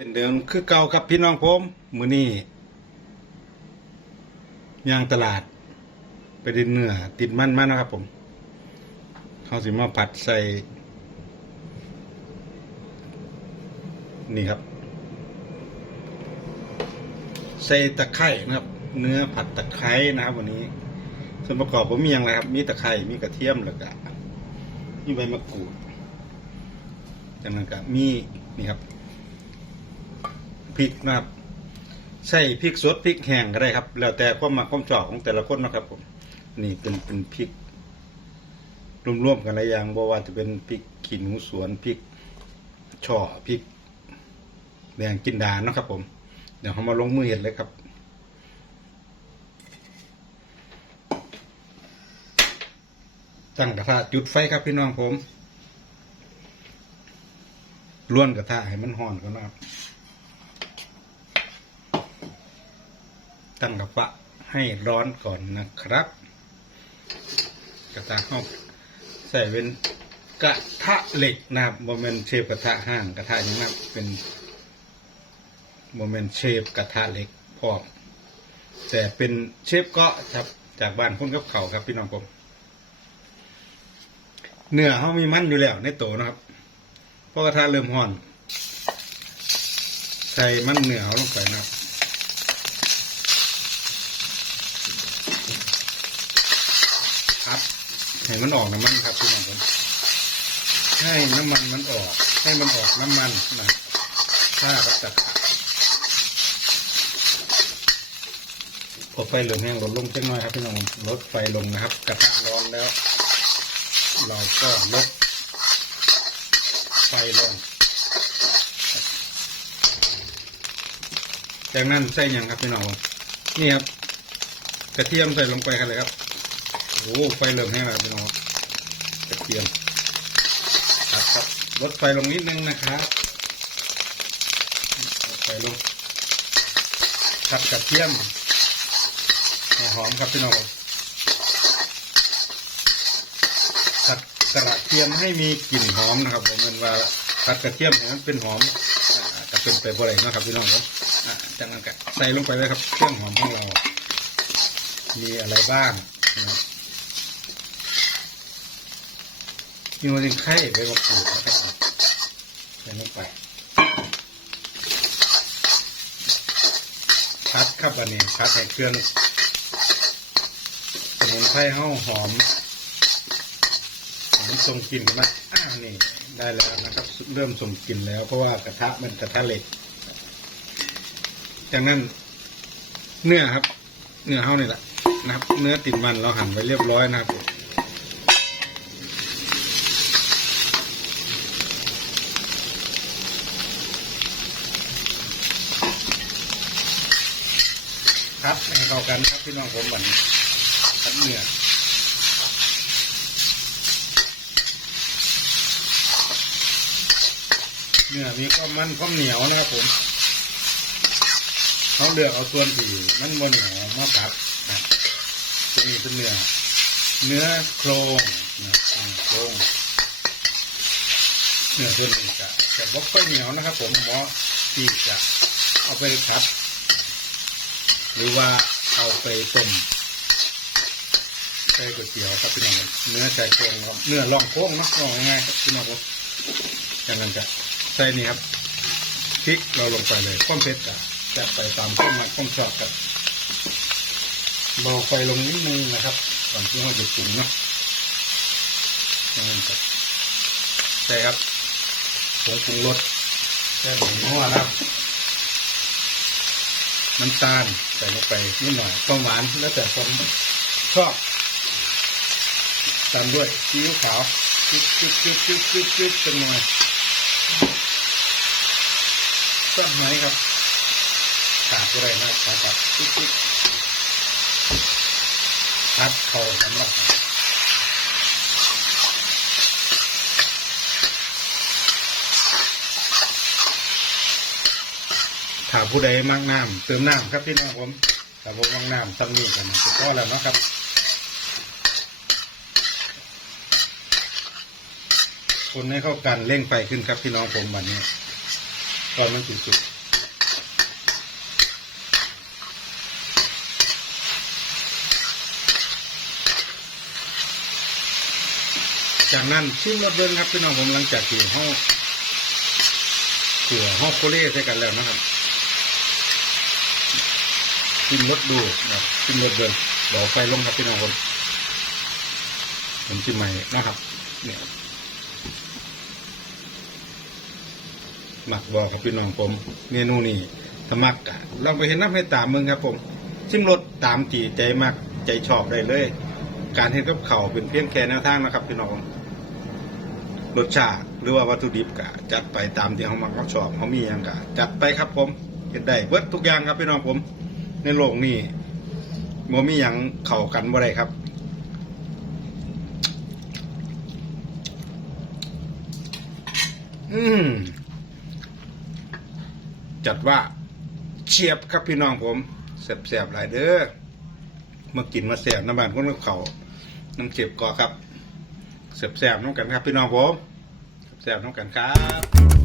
เป็นเดิมคือเก่ากับพี่น้องผมมือนี้ย่างตลาด ไปดินเนื้อติดมันมากนะครับผมเขาสิมาผัดใส่ นี่ครับ ใส่ตะไคร่นะครับ เนื้อผัดตะไคร้นะครับวันนี้ ส่วนประกอบผมมีอย่างไรครับ มีตะไคร่มีกระเทียมแล้วก็มีใบมะกรูดจากนั้นก็มีนี่ครับ พริกนะครับใส่พริกสดพริกแห้งก็ได้ครับ แล้วแต่ความมาความชอบของแต่ละคนนะครับผมนี่เป็นเป็นพริกรวมๆกันหลายอย่างบ่ว่าจะเป็นพริกขี้หนูสวนพริกช่อพริกแดงกินดาเนะครับ ผม เดี๋ยวเรามาลงมือเห็ดเลยครับตั้งกระทะจุดไฟครับพี่น้องผมล้วนกระทะให้มันห่อนก่อนนะครับ ตั้งกระทะให้ร้อนก่อนนะครับ กระทะห้องใส่เป็นกระทะเหล็กนะครับโมเมนเชฟกระทะห้างกระทะย่างนั้นเป็นโมเมนเชฟกระทะเหล็กพร้อมแต่เป็นเชฟก็ครับจากบ้านคนกับเขาครับพี่น้องผมเนื้อเขามีมันอยู่แล้วในโตนะครับเพราะกระทะเริ่มห่อน ใส่มันเนื้อเขาลงไปนะครับ ให้มันออกน้ำมันครับพี่น้องผมให้น้ำมันมันออก ให้มันออกน้ำมันนะถ้ากับจัดพอไฟเหลืองแห้งลดลงเล็กน้อยครับพี่น้องลดไฟลงนะครับกระทะร้อนแล้ว เราก็ลดไฟลง จากนั้นใส่ยังครับพี่น้องนี่ครับกระเทียมใส่ลงไปกันเลยครับ อ้ไฟเริ่มแห้งแล้วพี่น้องกระเทียมครับครับลดไฟลงนิดนึงนะครับลดไฟลงครับกระเทียมให้หอมครับพี่น้องผัดกระเทียมให้มีกลิ่นหอมนะครับผมเป็นว่าผัดกระเทียมให้มันเป็นหอมอ่าก็เป็นไปบ่ได้นะครับพี่น้องผมอ่าจากนั้นก็ใส่ลงไปเลยครับเครื่องหอมของเรา มีอะไรบ้างนะครับ มีมันไข่ไปมาปลูกแล้วก็เอาใส่ลงไปพัดครับอันนี้พัดให้เครื่องสมุนไพรห้าหอมหอมส่งกลิ่นมาอ่านี่ได้แล้วนะครับ เริ่มส่งกลิ่นแล้วเพราะว่ากระทะมันกระทะเหล็กจากนั้นเนื้อครับ เนื้อเฮานี่แหละนะครับ เนื้อติดมันเราหั่นไว้เรียบร้อยนะครับ ครับให้เข้ากันครับพี่น้องผมบันขันเนื้อเนื้อมีความมันความเหนียวนะครับผมเขาเลือกเอาส่วนที่มันบนเหนียวมาผัดนะจะมีเป็นเนื้อเนื้อโครงนะโครงเนื้อตัวนี้จะจะบกค่อยเหนียวนะครับ ผมหมาะที่จะเอาไปผัด หรือว่าเอาไปต้มใส่ก๋วยเตี๋ยวครับพี่น้องครับเนื้อใส่โครงครับเนื้อล่องโค้งเนาะล่องง่ายครับพี่น้องครับจากนั้นจะใส่นี่ครับพริกเราลงไปเลยข้อมเพชรจะจะไปตามข้อมมาข้อมชอบครับเบาไฟลงนิดนึงนะครับก่อนที่เราจะปรุงเนาะจากนั้นจะใส่ครับผงปรุงรสแค่หมูนัวนะครับ น้ำตาลใส่ลงไปนิดหน่อยความหวานแล้วแต่ความชอบตามด้วยซีอิ๊วขาวจุ๊บจุ๊บจุ๊บจุ๊บจุ๊บจุ๊บจนหน่อยต้นหอยครับขาดอะไรนะครับจุ๊บจุ๊บพัดเข่าสำหรับ ผู้ใดมักน้ำเติมน้ำครับพี่น้องผมถ้าผมมักน้ำซ้ำนี่กันก็พอแล้วนะครับคนให้เข้ากันเร่งไฟขึ้นครับพี่น้องผมวันนี้ก่อนมันสิสุกจากนั้นชิมระเบิงครับพี่น้องผมหลังจากที่ห้องเสือห้องโคเล่ใส่กันแล้วนะครับ ชิมรสดูนะชิมรสเบิงเดี๋ยวเอไฟลงครับพี่น้องผมผมชิมใหม่นะครับ เนี่ยหมักบอกกับพี่น้องผม เมนูนี้ถ้ามักกะลองไปเห็นน้ำให้ตามมึงครับ ผม ชิมรสตามจีใจมากใจชอบได้เลย การเห็นกับเขาเป็นเพียงแค่แนวทางนะครับ พี่น้องรสชาติหรือว่าวัตถุดิบกะจัดไปตามที่เขามักเขาชอบเขามีอย่างกะจัดไปครับผมเห็นได้เบิดทุกอย่างครับพี่น้องผม ในโลกนี้บ่มีอย่างเข้ากันบ่ได้ครับ อืมจัดว่าเฉียบครับพี่น้องผมแสบๆหลายเด้อมากินมาแสบน้ำบานคนกับเขาน้ำเจ็บก่อครับแสบๆน้ำกันครับ พี่น้องผมแสบๆน้ำกันครับ